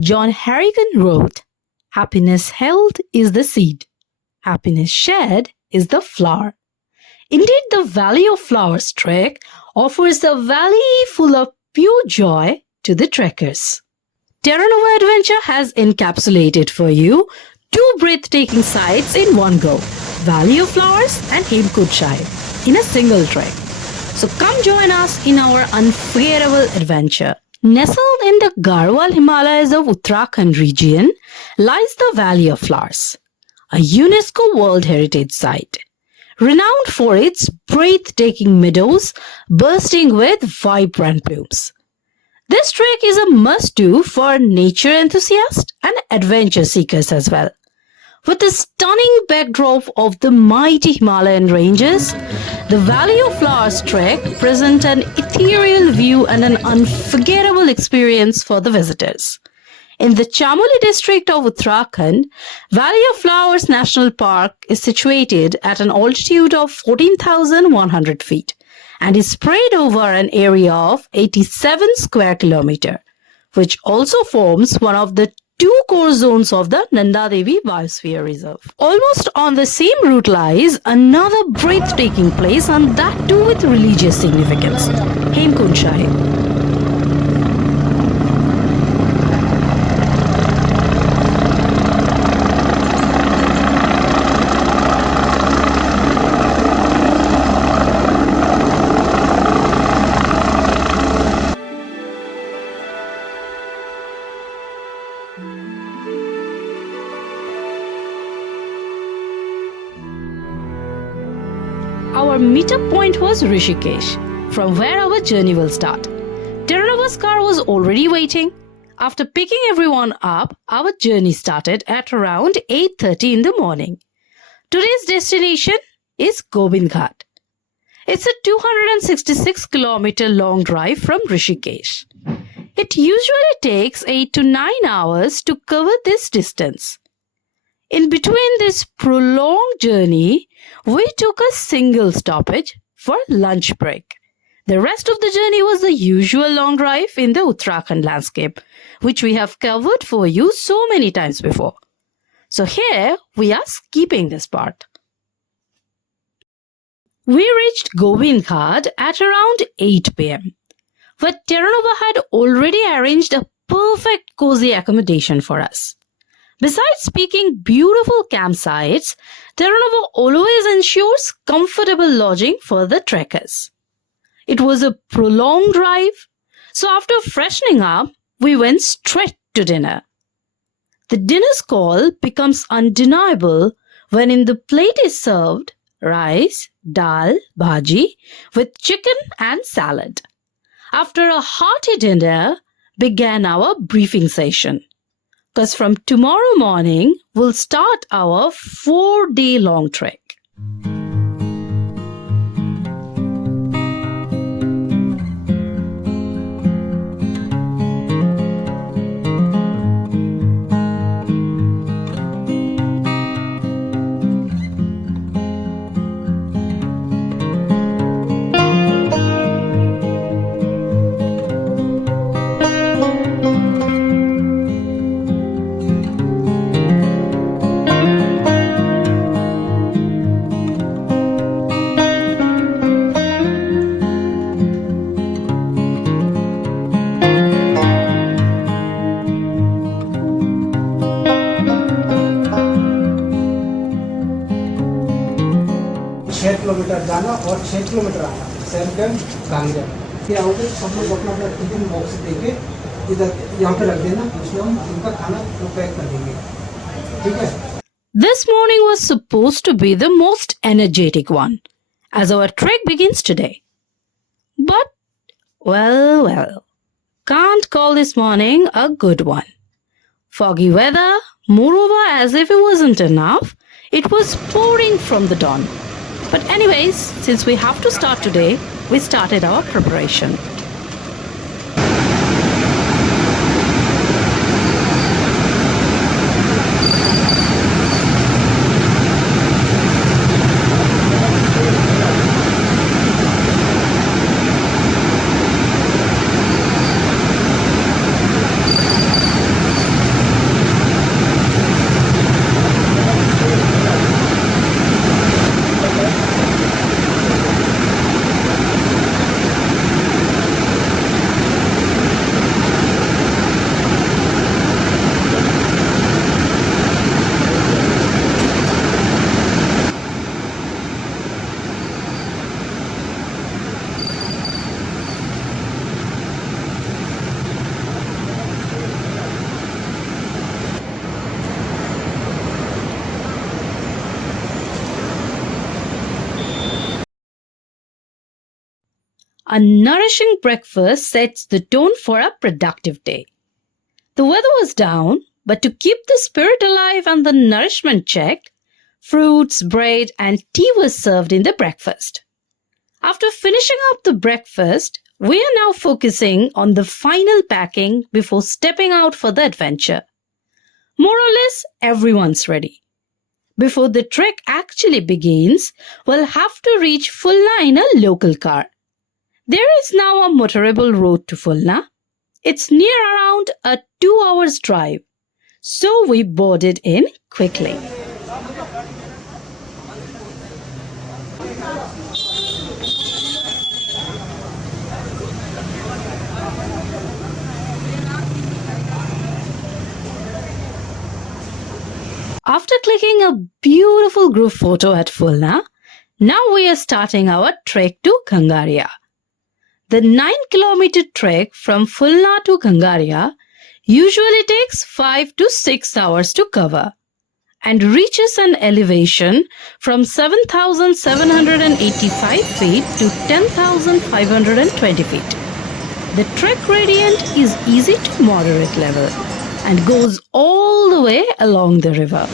John Harrigan wrote, "Happiness held is the seed. Happiness shared is the flower." Indeed, the Valley of Flowers trek offers a valley full of pure joy to the trekkers. Terra Nova Adventure has encapsulated for you two breathtaking sites in one go, Valley of Flowers and Hemkund Sahib, in a single trek. So come join us in our unforgettable adventure. Nestled in the Garhwal Himalayas of Uttarakhand region lies the Valley of Flowers, a UNESCO World Heritage Site, renowned for its breathtaking meadows bursting with vibrant blooms. This trek is a must-do for nature enthusiasts and adventure seekers as well. With the stunning backdrop of the mighty Himalayan ranges, the Valley of Flowers trek presents an ethereal view and an unforgettable experience for the visitors. In the Chamoli district of Uttarakhand, Valley of Flowers National Park is situated at an altitude of 14,100 feet and is spread over an area of 87 square kilometers, which also forms one of the two core zones of the Nanda Devi Biosphere Reserve. Almost on the same route lies another breathtaking place, and that too with religious significance, Hemkund Sahib. Our meetup point was Rishikesh, from where our journey will start. Terra Nova's car was already waiting. After picking everyone up, our journey started at around 8:30 in the morning. Today's destination is Gobind Ghat. It's a 266-kilometer long drive from Rishikesh. It usually takes 8 to 9 hours to cover this distance. In between this prolonged journey, we took a single stoppage for lunch break. The rest of the journey was the usual long drive in the Uttarakhand landscape, which we have covered for you so many times before. So here we are skipping this part. We reached Gobind Ghat at around 8 p.m. But Terra Nova had already arranged a perfect cozy accommodation for us. Besides picking beautiful campsites, Terra Nova always ensures comfortable lodging for the trekkers. It was a prolonged drive, so after freshening up, we went straight to dinner. The dinner's call becomes undeniable when in the plate is served rice, dal, bhaji with chicken and salad. After a hearty dinner, began our briefing session. Because from tomorrow morning, we'll start our 4-day-long trek. जाना और 6 kilometre आना सैमगंज गांगजा फिर आओगे सब लोग अपना अपना tiffin box देके इधर यहाँ पे रख देना, उसमें हम इनका खाना पैक कर देंगे, ठीक है? This morning was supposed to be the most energetic one, as our trek begins today. But, well, can't call this morning a good one. Foggy weather, moreover, as if it wasn't enough, it was pouring from the dawn. But anyways, since we have to start today, we started our preparation. A nourishing breakfast sets the tone for a productive day. The weather was down, but to keep the spirit alive and the nourishment checked, fruits, bread, and tea was served in the breakfast. After finishing up the breakfast, we are now focusing on the final packing before stepping out for the adventure. More or less, everyone's ready. Before the trek actually begins, we'll have to reach Fulna in a local car. There is now a motorable road to Fulna. It's near around a 2 hours drive, so we boarded in quickly. After clicking a beautiful group photo at Fulna, now we are starting our trek to Kangaria. The 9-kilometer trek from Fulna to Kangaria usually takes 5 to 6 hours to cover and reaches an elevation from 7,785 feet to 10,520 feet. The trek gradient is easy to moderate level and goes all the way along the river.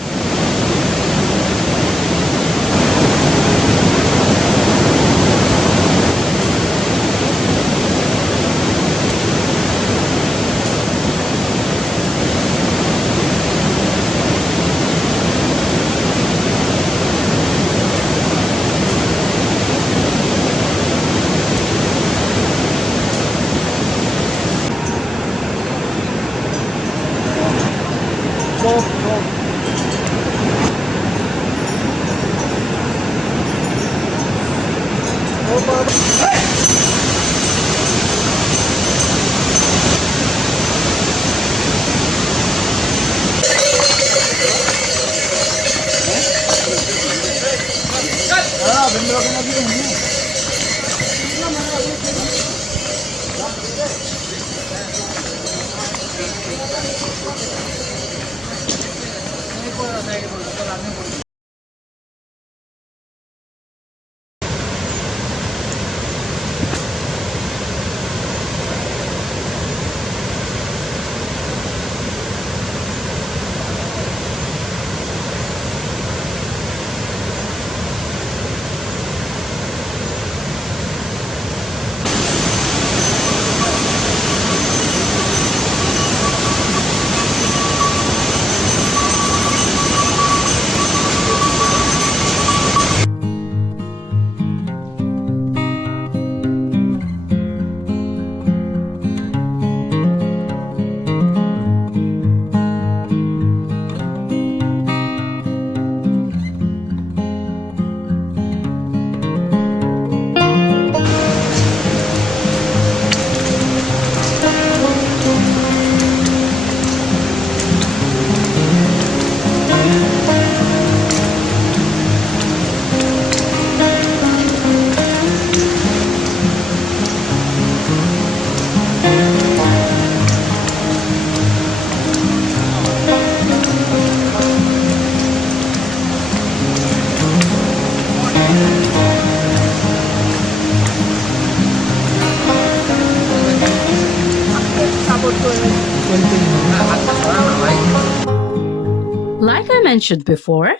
Like I mentioned before,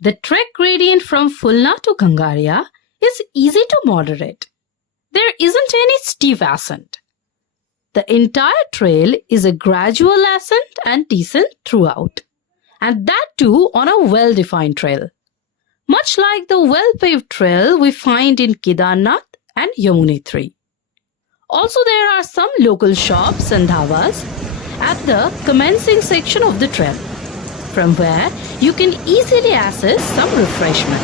the trek gradient from Fulna to Kangaria is easy to moderate. There isn't any steep ascent. The entire trail is a gradual ascent and descent throughout, and that too on a well-defined trail, much like the well-paved trail we find in Kedarnath and Yamunotri. Also, there are some local shops and dhabas at the commencing section of the trail, from where you can easily access some refreshment.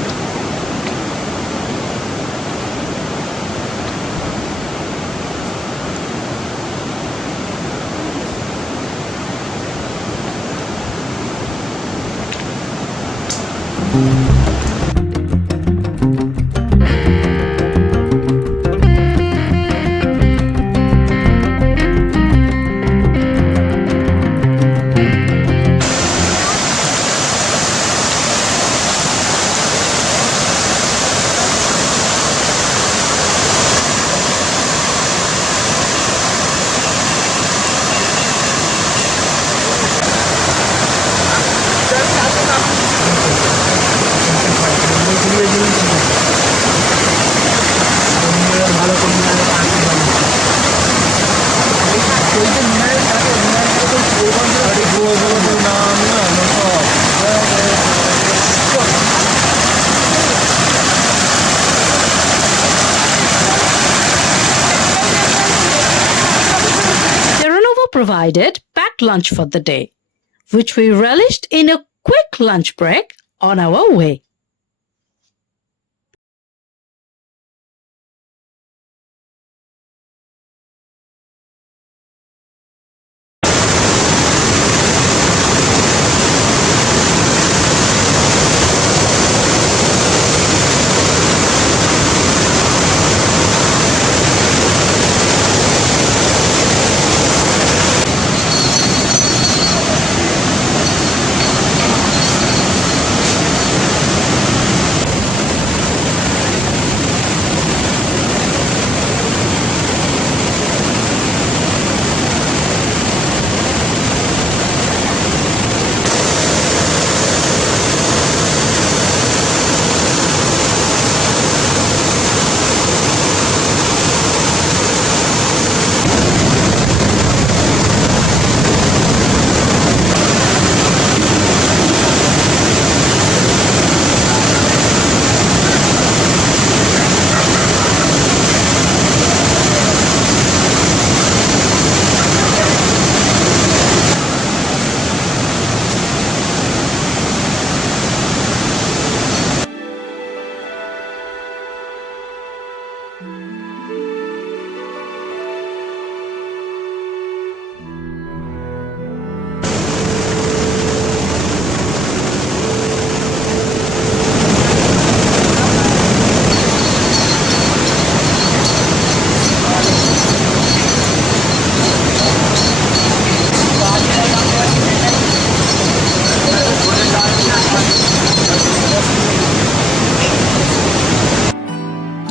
decided packed lunch for the day, which we relished in a quick lunch break on our way.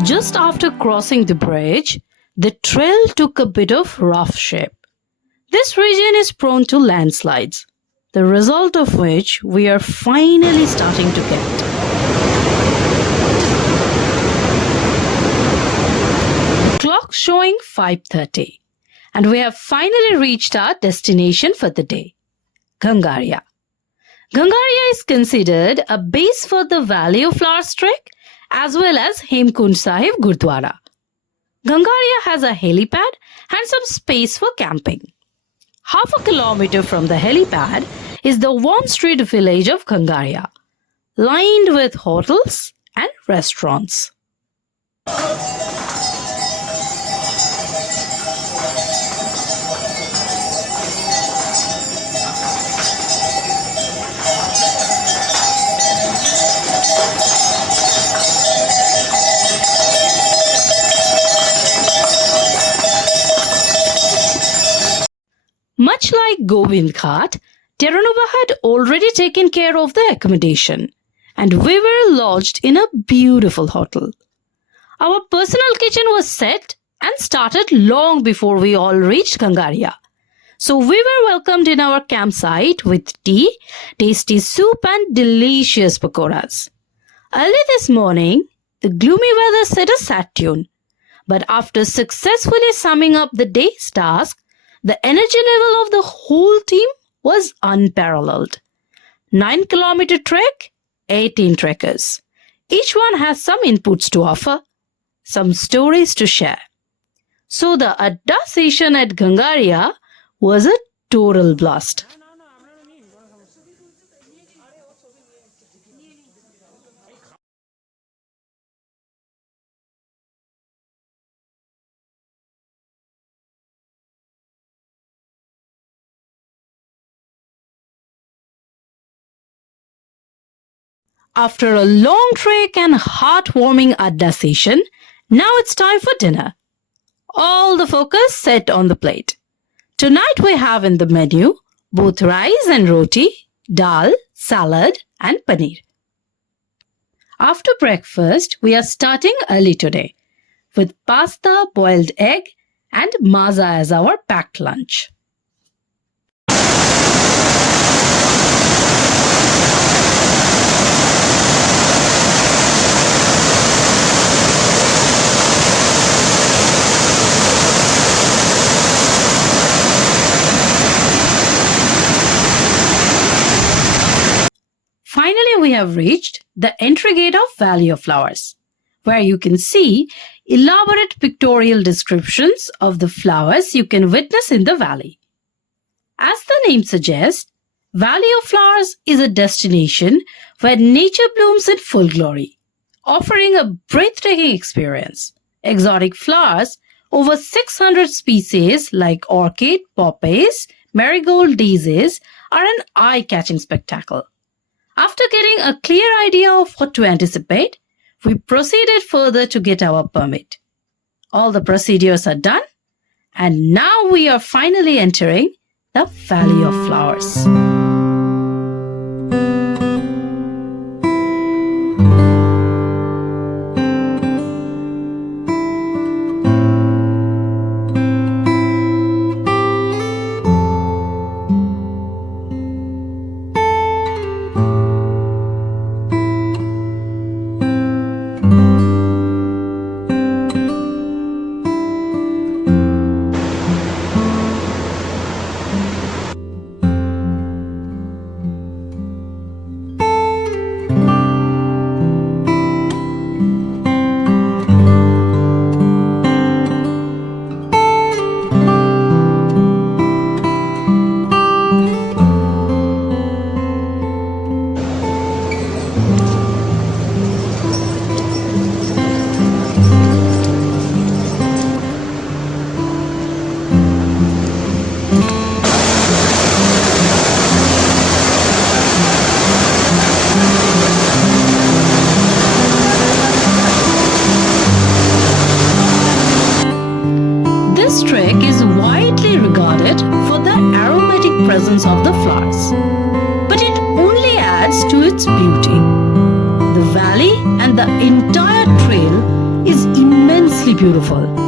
Just after crossing the bridge, the trail took a bit of rough shape. This region is prone to landslides, the result of which we are finally starting to get. The clock showing 5:30, and we have finally reached our destination for the day, Gangaria. Gangaria is considered a base for the Valley of Flowers trek as well as Hemkund Sahib Gurdwara. Gangaria has a helipad and some space for camping. Half a kilometer from the helipad is the one-street village of Gangaria, lined with hotels and restaurants. Much like Govind Ghat, Terranova had already taken care of the accommodation, and we were lodged in a beautiful hotel. Our personal kitchen was set and started long before we all reached Gangaria. So we were welcomed in our campsite with tea, tasty soup and delicious pakoras. Early this morning, the gloomy weather set a sad tune. But after successfully summing up the day's task, the energy level of the whole team was unparalleled. 9-kilometer trek, 18 trekkers. Each one has some inputs to offer, some stories to share. So the Adda session at Gangaria was a total blast. After a long trek and heartwarming Adda session, now it's time for dinner. All the focus set on the plate. Tonight we have in the menu both rice and roti, dal, salad and paneer. After breakfast, we are starting early today with pasta, boiled egg and maza as our packed lunch. Finally, we have reached the entry gate of Valley of Flowers, where you can see elaborate pictorial descriptions of the flowers you can witness in the valley. As the name suggests, Valley of Flowers is a destination where nature blooms in full glory, offering a breathtaking experience. Exotic flowers, over 600 species like orchid, poppies, marigold daisies, are an eye-catching spectacle. After getting a clear idea of what to anticipate, we proceeded further to get our permit. All the procedures are done, and now we are finally entering the Valley of Flowers. This trek is widely regarded for the aromatic presence of the flowers, but it only adds to its beauty. The valley and the entire trail is immensely beautiful.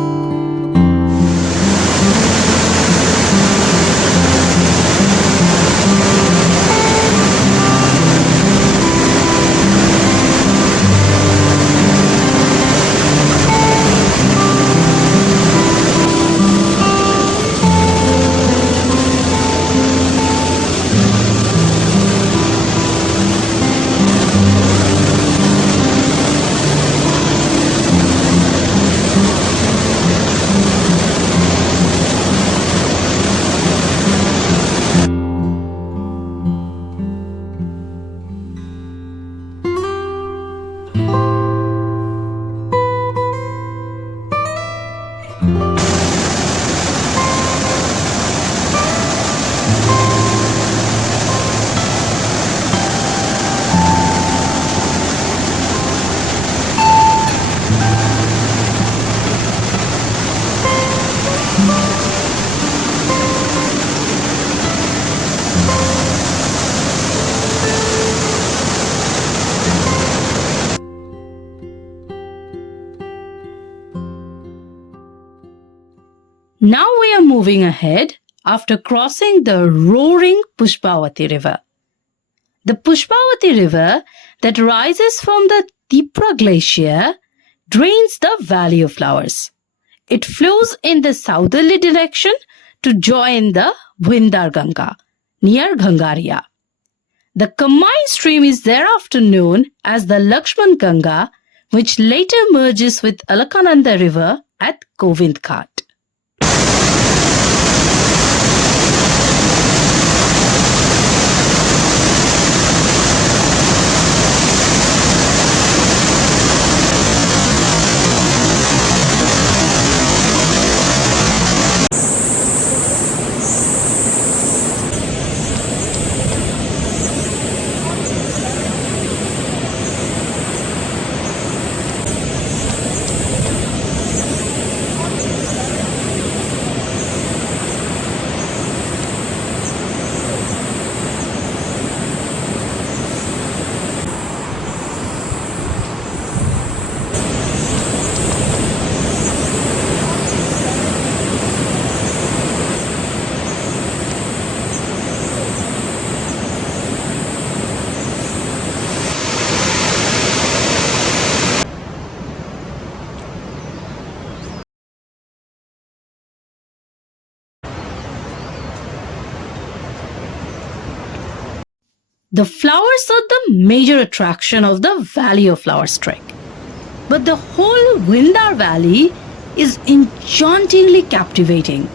Now we are moving ahead after crossing the roaring Pushpavati River. The Pushpavati River that rises from the Tipra Glacier drains the Valley of Flowers. It flows in the southerly direction to join the Vindar Ganga near Ghangaria. The combined stream is thereafter known as the Lakshman Ganga, which later merges with Alakananda River at Govind Ghat. The flowers are the major attraction of the Valley of Flowers trek. But the whole Vindar Valley is enchantingly captivating.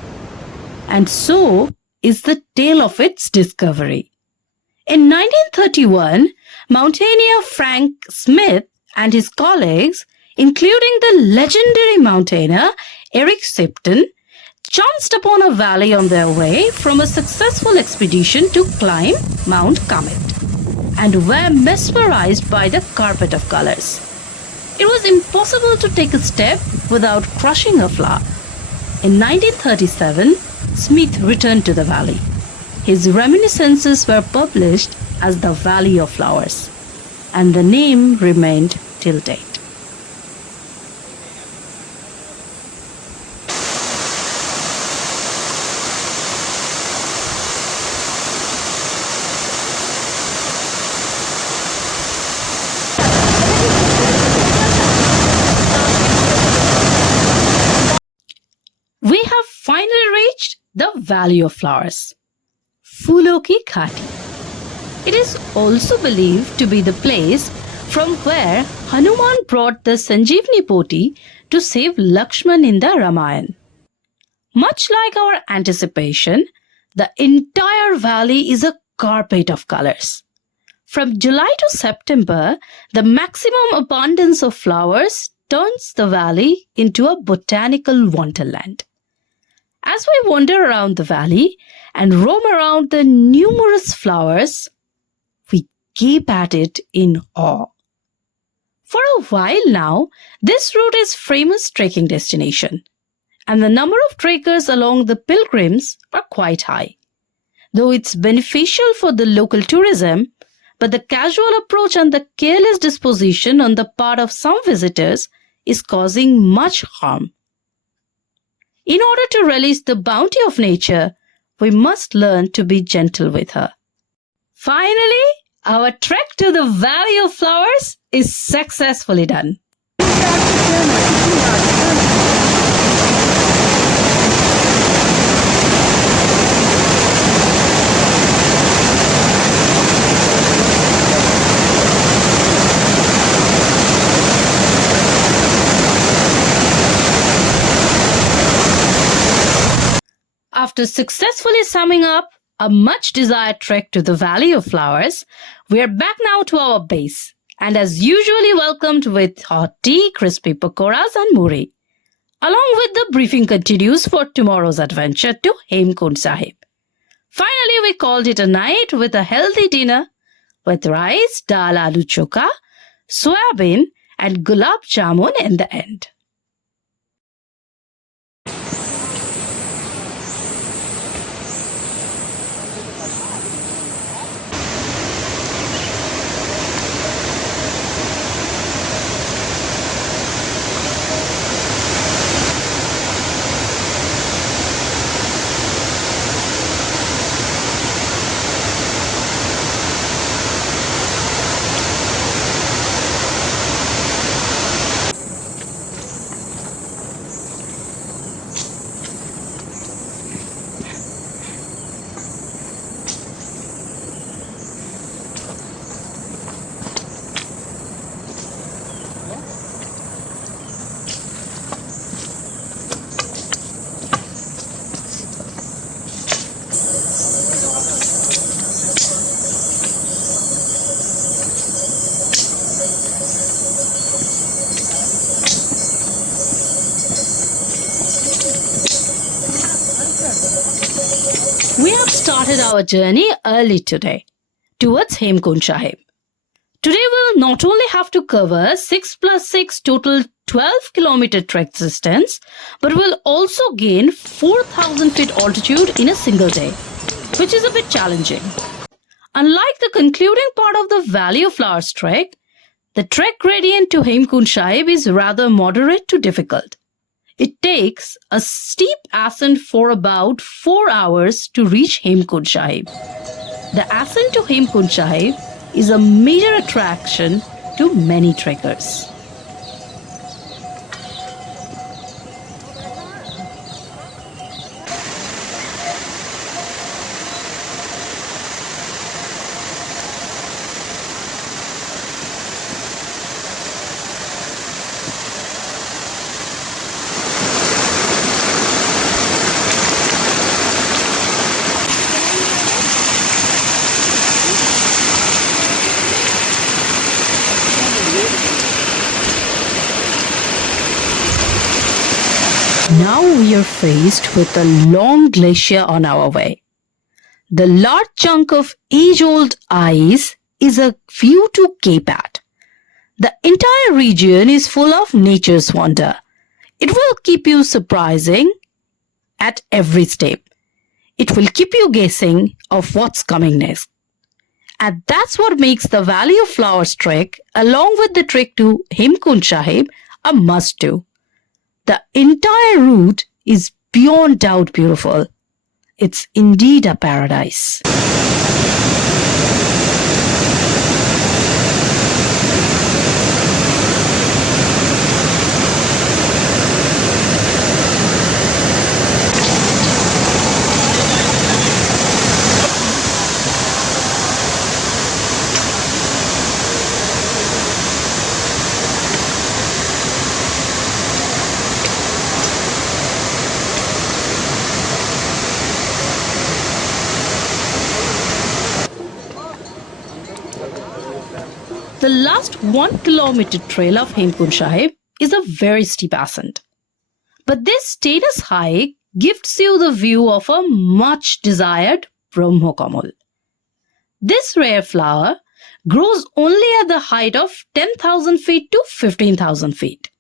And so is the tale of its discovery. In 1931, mountaineer Frank Smythe and his colleagues, including the legendary mountaineer Eric Shipton, chanced upon a valley on their way from a successful expedition to climb Mt.Kamet and were mesmerized by the carpet of colors. It was impossible to take a step without crushing a flower. In 1937, Smythe returned to the valley. His reminiscences were published as the Valley of Flowers, and the name remained till date. We have finally reached the Valley of Flowers, Phoolon ki Ghati. It is also believed to be the place from where Hanuman brought the Sanjeevani Poti to save Lakshman in the Ramayana. Much like our anticipation, the entire valley is a carpet of colors. From July to September, the maximum abundance of flowers turns the valley into a botanical wonderland. As we wander around the valley and roam around the numerous flowers, we gape at it in awe. For a while now, this route is famous trekking destination, and the number of trekkers along the pilgrims are quite high. Though it's beneficial for the local tourism, but the casual approach and the careless disposition on the part of some visitors is causing much harm. In order to relish the bounty of nature, we must learn to be gentle with her. Finally, our trek to the Valley of Flowers is successfully done. After successfully summing up a much-desired trek to the Valley of Flowers, we are back now to our base and as usually welcomed with hot tea, crispy pakoras and muri. Along with the briefing continues for tomorrow's adventure to Hemkund Sahib. Finally, we called it a night with a healthy dinner with rice, dal aloo chokha, soyabin and gulab jamun in the end. We have started our journey early today towards Hemkund Sahib. Today we will not only have to cover 6 plus 6 total 12-kilometer trek distance, but will also gain 4,000 feet altitude in a single day, which is a bit challenging. Unlike the concluding part of the Valley of Flowers trek, the trek gradient to Hemkund Sahib is rather moderate to difficult. It takes a steep ascent for about 4 hours to reach Hemkund Sahib. The ascent to Hemkund Sahib is a major attraction to many trekkers. Now we are faced with a long glacier on our way. The large chunk of age-old ice is a view to Cape at. The entire region is full of nature's wonder. It will keep you surprising at every step. It will keep you guessing of what's coming next. And that's what makes the Valley of Flowers trek, along with the trek to Hemkund Sahib, a must-do. The entire route is beyond doubt beautiful. It's indeed a paradise. The last 1 kilometer trail of Hemkund Sahib is a very steep ascent. But this status hike gives you the view of a much desired Mt.Kamet. This rare flower grows only at the height of 10,000 feet to 15,000 feet.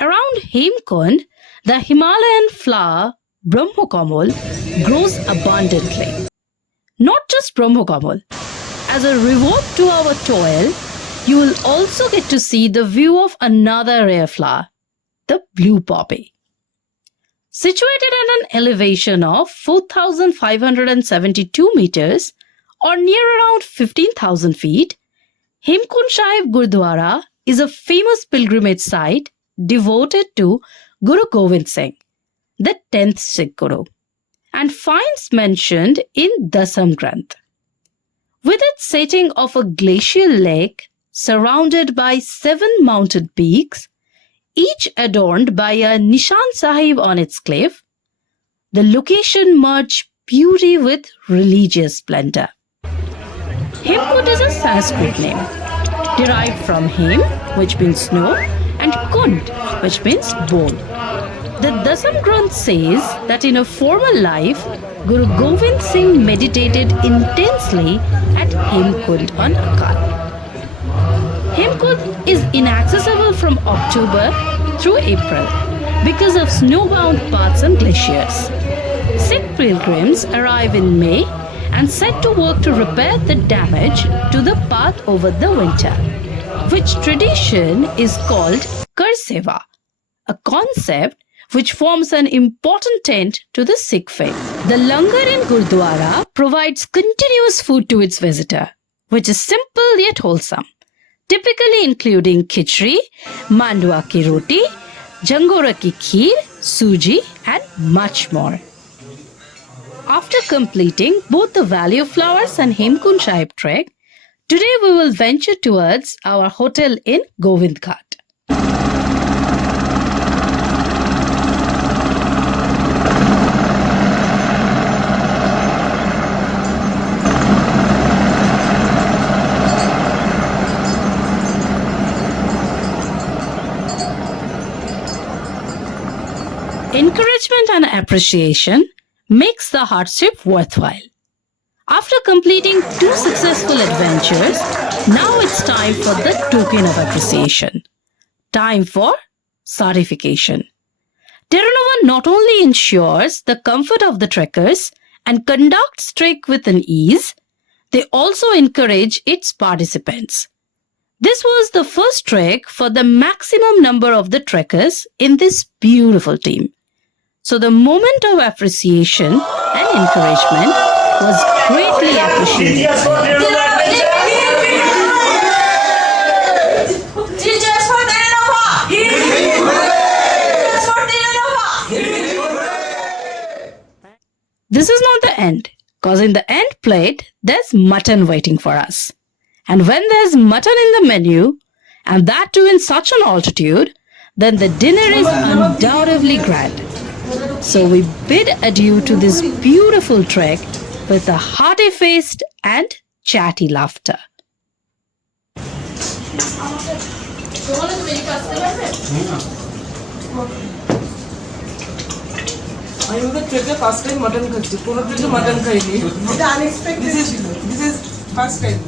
Around Hemkund, the Himalayan flower Mt.Kamet grows abundantly. Not just Mt.Kamet. As a reward to our toil, you will also get to see the view of another rare flower, the blue poppy. Situated at an elevation of 4,572 meters or near around 15,000 feet, Hemkund Sahib Gurdwara is a famous pilgrimage site devoted to Guru Gobind Singh, the 10th Sikh Guru, and finds mentioned in Dasam Granth. With its setting of a glacial lake surrounded by 7 mountain peaks, each adorned by a Nishan Sahib on its cliff, the location merged beauty with religious splendor. Hemkund is a Sanskrit name, derived from Hem, which means snow, and Kund, which means bowl. The Dasam Granth says that in a former life, Guru Gobind Singh meditated intensely at Hemkund on Akal. Hemkund is inaccessible from October through April because of snowbound paths and glaciers. Sikh pilgrims arrive in May and set to work to repair the damage to the path over the winter, which tradition is called Kar Seva, a concept which forms an important tent to the Sikh faith. The langar in Gurdwara provides continuous food to its visitor, which is simple yet wholesome, typically including khichdi, mandua ki roti, jangora ki kheer, suji, and much more. After completing both the Valley of Flowers and Hemkund Sahib trek, today we will venture towards our hotel in Govind Ghat. Encouragement and appreciation makes the hardship worthwhile. After completing 2 successful adventures, now it's time for the token of appreciation. Time for certification. Terranova not only ensures the comfort of the trekkers and conducts trek with an ease, they also encourage its participants. This was the first trek for the maximum number of the trekkers in this beautiful team. So the moment of appreciation and encouragement was greatly appreciated. This is not the end, because in the end plate, there's mutton waiting for us. And when there's mutton in the menu, and that too in such an altitude, then the dinner is undoubtedly grand. So we bid adieu to this beautiful trek with a hearty-faced and chatty laughter. আমি ওদের ট্রেকে first time mutton খাচ্ছি, কোনো ট্রেকে mutton খাইনি। এটা unexpected ছিল। This is first time.